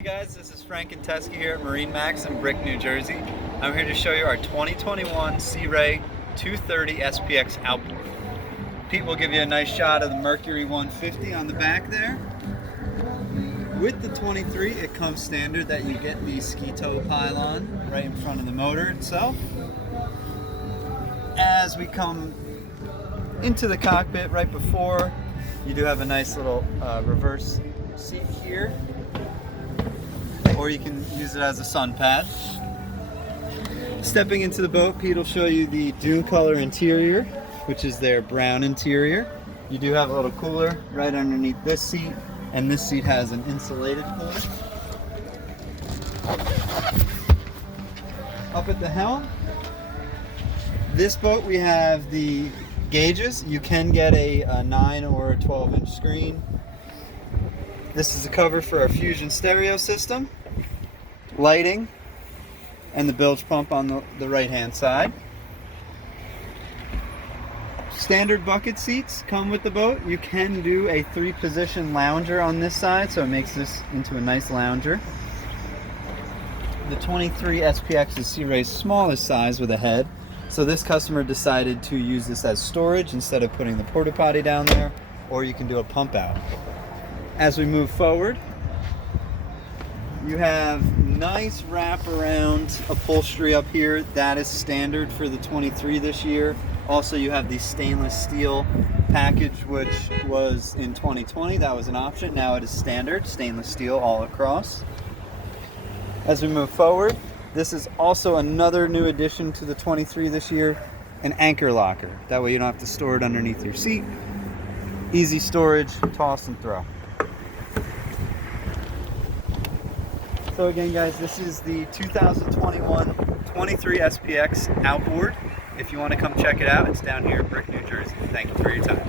Hey guys, this is Frank and Teskey here at MarineMax in Brick, New Jersey. I'm here to show you our 2021 Sea Ray 230 SPX Outboard. Pete will give you a nice shot of the Mercury 150 on the back there. With the 23, it comes standard that you get the ski tow pylon right in front of the motor itself. As we come into the cockpit right before, you do have a nice little reverse seat here, or you can use it as a sun pad. Stepping into the boat, Pete will show you the dune color interior, which is their brown interior. You do have a little cooler right underneath this seat, and this seat has an insulated cooler. Up at the helm, this boat we have the gauges. You can get a 9 or a 12-inch screen. This is the cover for our Fusion stereo system, lighting, and the bilge pump on the right-hand side. Standard bucket seats come with the boat. You can do a 3-position lounger on this side, so it makes this into a nice lounger. The 23 SPX is Sea Ray's smallest size with a head, so this customer decided to use this as storage instead of putting the porta potty down there, or you can do a pump out. As we move forward, you have nice wraparound upholstery up here. That is standard for the 23 this year. Also, you have the stainless steel package, which was in 2020. That was an option. Now it is standard stainless steel all across. As we move forward, this is also another new addition to the 23 this year, an anchor locker. That way you don't have to store it underneath your seat. Easy storage, toss and throw. So again, guys, this is the 2021 23 SPX Outboard. If you want to come check it out, it's down here in Brick, New Jersey. Thank you for your time.